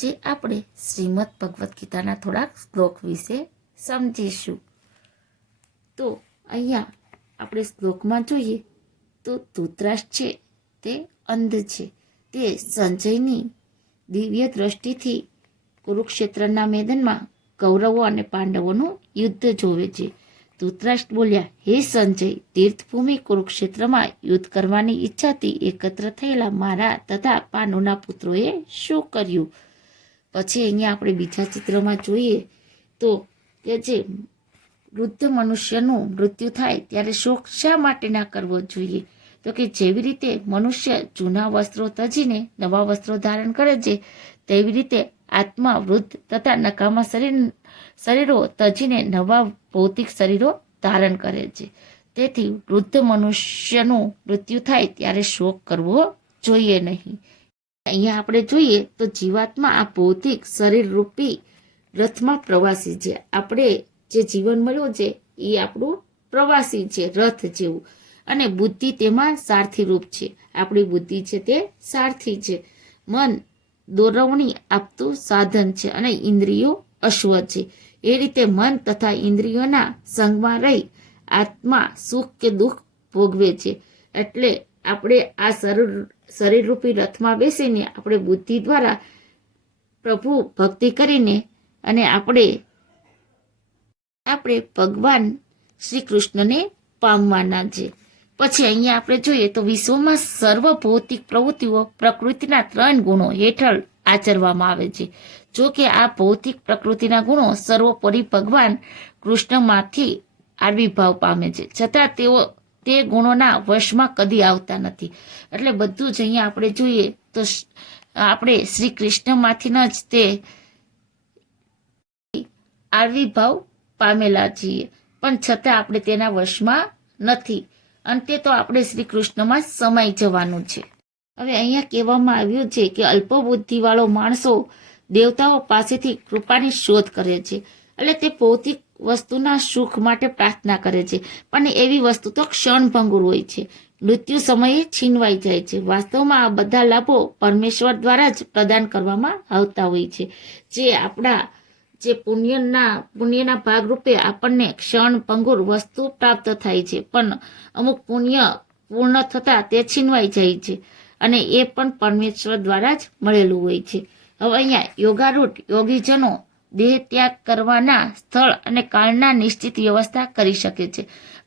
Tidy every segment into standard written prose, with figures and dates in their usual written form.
આજે આપણે શ્રીમદ ભગવદ્ ગીતાના થોડાક શ્લોક વિશે સમજીશું. તો અહીંયા આપણે શ્લોકમાં જોઈએ તો ધૃતરાષ્ટ્ર છે તે અંધ છે. તે સંજયની દિવ્ય દ્રષ્ટિથી કુરુક્ષેત્રના મેદાનમાં કૌરવો અને પાંડવોનું યુદ્ધ જોવે છે. ધૃતરાષ્ટ્ર બોલ્યા, હે સંજય, તીર્થભૂમિ કુરુક્ષેત્રમાં યુદ્ધ કરવાની ઈચ્છાથી એકત્ર થયેલા મારા તથા પાંડવોના પુત્રોએ શું કર્યું? પછી અહીંયા આપણે બીજા ચિત્રમાં જોઈએ તો કે જે વૃદ્ધ મનુષ્યનું મૃત્યુ થાય ત્યારે શોક શા માટે ના કરવો જોઈએ? તો કે જેવી રીતે મનુષ્ય જૂના વસ્ત્રો તજીને નવા વસ્ત્રો ધારણ કરે છે, તેવી રીતે આત્મા વૃદ્ધ તથા નકામા શરીરો તજીને નવા ભૌતિક શરીરો ધારણ કરે છે. તેથી વૃદ્ધ મનુષ્યનું મૃત્યુ થાય ત્યારે શોક કરવો જોઈએ નહીં. અહીંયા આપણે જોઈએ તો જીવાત્મા આ ભૌતિક શરીર રૂપી રથમાં પ્રવાસી છે. આપણે જે જીવન મળ્યું છે એ આપણું પ્રવાસી છે, રથ જેવું. અને બુદ્ધિ તેમાં સારથી રૂપ છે. આપણી બુદ્ધિ છે તે સારથી છે. મન દોરવણી આપતું સાધન છે અને ઇન્દ્રિયો અશ્વ છે. એ રીતે મન તથા ઇન્દ્રિયોના સંગમાં રહી આત્મા સુખ કે દુઃખ ભોગવે છે. એટલે આપણે આ શરીર રૂપી રથમાં બેસીને આપણે બુદ્ધિ દ્વારા પ્રભુ ભક્તિ કરીને અને આપણે ભગવાન શ્રી કૃષ્ણને પામવાના છે. પછી અહીંયા આપણે જોઈએ તો વિશ્વમાં સર્વ ભૌતિક પ્રવૃત્તિઓ પ્રકૃતિના 3 ગુણો હેઠળ આચરવામાં આવે છે. જો કે આ ભૌતિક પ્રકૃતિના ગુણો સર્વોપરી ભગવાન કૃષ્ણમાંથી આવિર્ભાવ પામે છે, છતાં તેઓ તે ગુણોના વશમાં કદી આવતા નથી. એટલે બધું જ અહીંયા આપણે જોઈએ તો આપણે શ્રી કૃષ્ણમાંથી જ તે આવિર્ભાવ પામેલા છીએ, પણ છતાં આપણે તેના વશમાં નથી. અંતે તો આપણે શ્રી કૃષ્ણમાં સમાઈ જવાનું છે. હવે અહીંયા કહેવામાં આવ્યું છે કે અલ્પબુદ્ધિવાળો માણસો દેવતાઓ પાસેથી કૃપાની શોધ કરે છે. એટલે તે ભૌતિક વસ્તુના સુખ માટે પ્રાર્થના કરે છે, પણ એવી વસ્તુ તો ક્ષણભંગુર હોય છે, મૃત્યુ સમયે છીનવાઈ જાય છે. વાસ્તવમાં આ બધા લાભો પરમેશ્વર દ્વારા જ પ્રદાન કરવામાં આવતા હોય છે. જે આપણા જે પુણ્યના ભાગરૂપે આપણને ક્ષણભંગુર વસ્તુ પ્રાપ્ત થાય છે, પણ અમુક પુણ્ય પૂર્ણ થતાં તે છીનવાઈ જાય છે અને એ પણ પરમેશ્વર દ્વારા જ મળેલું હોય છે. હવે અહીંયા યોગારૂઢ યોગીજનો દેહ ત્યાગ કરવાના સ્થળ અને કાળના નિશ્ચિત વ્યવસ્થા કરી શકે છે.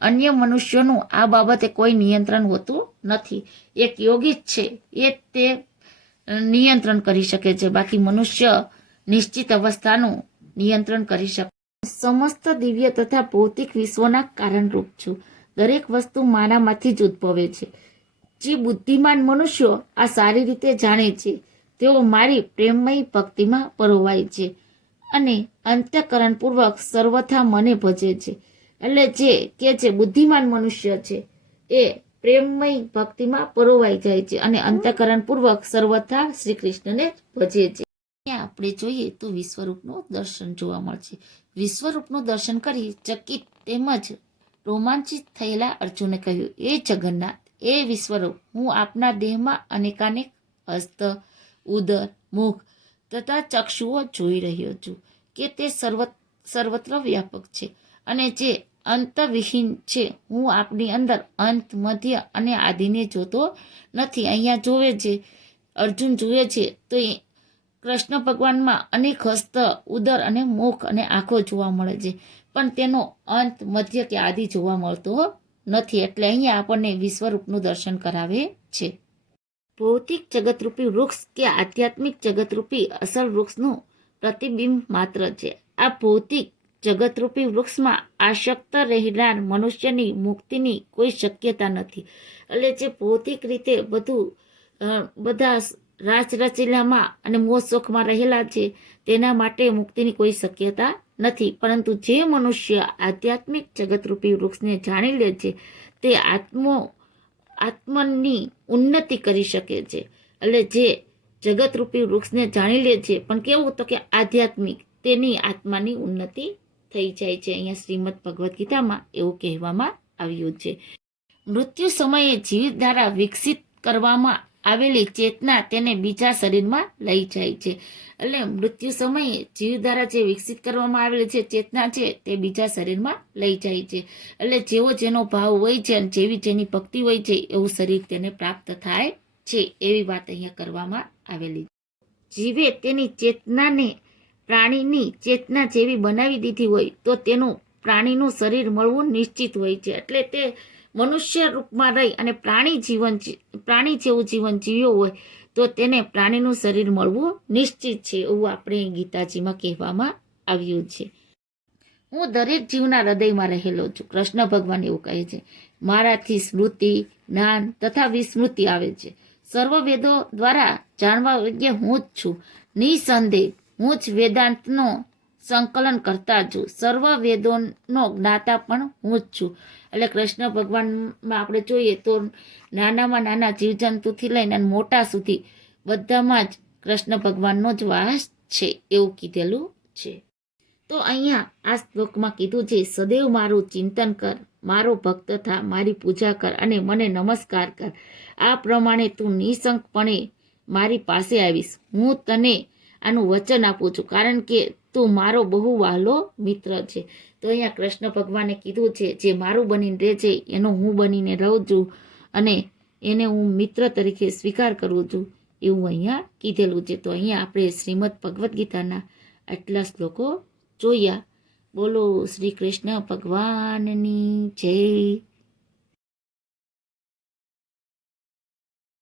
અન્ય મનુષ્યોનું આ બાબતે કોઈ નિયંત્રણ હોતું નથી. એક યોગી જ છે એ તે નિયંત્રણ કરી શકે છે, બાકી મનુષ્ય નિશ્ચિત અવસ્થાનું નિયંત્રણ કરી શકે. સમસ્ત દિવ્ય તથા ભૌતિક વિશ્વના કારણરૂપ છું. દરેક વસ્તુ મારામાંથી જ ઉદ્ભવે છે. જે બુદ્ધિમાન મનુષ્યો આ સારી રીતે જાણે છે તેઓ મારી પ્રેમમય ભક્તિમાં પરોવાય છે અને અંતઃકરણપૂર્વક સર્વથા મને ભજે છે. એટલે જે બુદ્ધિમાન મનુષ્ય છે એ પ્રેમમય ભક્તિમાં પરોવાઈ જાય છે અને અંતઃકરણપૂર્વક સર્વથા શ્રી કૃષ્ણને ભજે છે. આપણે જોઈએ તો વિશ્વરૂપનું દર્શન જોવા મળશે. વિશ્વરૂપનું દર્શન કરી ચકિત તેમજ રોમાંચિત થયેલા અર્જુને કહ્યું, એ જગન્નાથ, એ વિશ્વરૂપ, હું આપના દેહમાં અનેકાનેક હસ્ત, ઉદર, મુખ તથા ચક્ષુઓ જોઈ રહ્યો છું કે તે સર્વત્ર વ્યાપક છે અને જે અંતવિહીન છે. હું આપની અંદર અંત, મધ્ય અને આદિને જોતો નથી. અહીંયા જોવે છે, અર્જુન જુએ છે તો કૃષ્ણ ભગવાનમાં અનેક હસ્ત, ઉદર અને મુખ અને આંખો જોવા મળે છે, પણ તેનો અંત, મધ્ય કે આદિ જોવા મળતો નથી. એટલે અહીંયા આપણને વિશ્વરૂપનું દર્શન કરાવે છે. ભૌતિક જગતરૂપી વૃક્ષ કે આધ્યાત્મિક જગતરૂપી અસલ વૃક્ષનું પ્રતિબિંબ માત્ર છે. આ ભૌતિક જગતરૂપી વૃક્ષમાં આસક્ત રહેનાર મનુષ્યની મુક્તિની કોઈ શક્યતા નથી. એટલે જે ભૌતિક રીતે બધા રાજ રચીલામાં અને મોજ શોખમાં રહેલા છે તેના માટે મુક્તિની કોઈ શક્યતા નથી. પરંતુ જે મનુષ્ય આધ્યાત્મિક જગતરૂપી વૃક્ષને જાણી લે છે તે આત્મની ઉન્નતિ કરી શકે છે. એટલે જે જગતરૂપી વૃક્ષને જાણી લે છે, પણ કેવું તો કે આધ્યાત્મિક, તેની આત્માની ઉન્નતિ થઈ જાય છે. અહીંયા શ્રીમદ ભગવદ્ ગીતામાં એવું કહેવામાં આવ્યું છે. મૃત્યુ સમયે જીવધારા વિકસિત કરવામાં આવેલી ચેતના તેને બીજા શરીરમાં લઈ જાય છે. એટલે મૃત્યુ સમયે જીવ દ્વારા જે વિકસિત કરવામાં આવેલી છે ચેતના છે તે બીજા શરીરમાં લઈ જાય છે. એટલે જેવો જેનો ભાવ હોય છે અને જેવી જેની ભક્તિ હોય છે એવું શરીર તેને પ્રાપ્ત થાય છે, એવી વાત અહીંયા કરવામાં આવેલી. જીવે તેની ચેતનાને પ્રાણીની ચેતના જેવી બનાવી દીધી હોય તો તેનું પ્રાણીનું શરીર મળવું નિશ્ચિત હોય છે. એટલે તે મનુષ્ય રૂપમાં રહી અને પ્રાણી જેવું જીવન જીવ્યો હોય તો તેને પ્રાણીનું શરીર મળવું નિશ્ચિત છે, એવું આપણે ગીતાજીમાં કહેવામાં આવ્યું છે. હું દરેક જીવના હૃદયમાં રહેલો છું, કૃષ્ણ ભગવાન એવું કહે છે. મારાથી સ્મૃતિ, જ્ઞાન તથા વિસ્મૃતિ આવે છે. સર્વ વેદો દ્વારા જાણવા યોગ્ય હું જ છું. નિસંદેહ હું જ વેદાંતનો સંકલન કરતા છું. સર્વ વેદોનો જ્ઞાતા પણ હું જ છું. એટલે કૃષ્ણ ભગવાનમાં આપણે જોઈએ તો નાનામાં નાના જીવજંતુથી લઈને મોટા સુધી બધામાં જ કૃષ્ણ ભગવાનનો જ વાસ છે, એવું કીધેલું છે. તો અહીંયા આ શ્લોકમાં કીધું છે, સદૈવ મારું ચિંતન કર, મારો ભક્ત થા, મારી પૂજા કર અને મને નમસ્કાર કર. આ પ્રમાણે તું નિઃશંકપણે મારી પાસે આવીશ. હું તને આનું વચન આપું છું, કારણ કે તું મારો બહુ વહાલો મિત્ર છે. તો અહીંયા કૃષ્ણ ભગવાને કીધું છે, જે મારું બનીને રહે છે એનો હું બનીને રહું છું અને એને હું મિત્ર તરીકે સ્વીકાર કરું છું, એવું અહીંયા કીધેલું છે. તો અહીંયા આપણે શ્રીમદ ભગવદ્ ગીતાના આટલા શ્લોકો જોયા. બોલો શ્રી કૃષ્ણ ભગવાનની જય.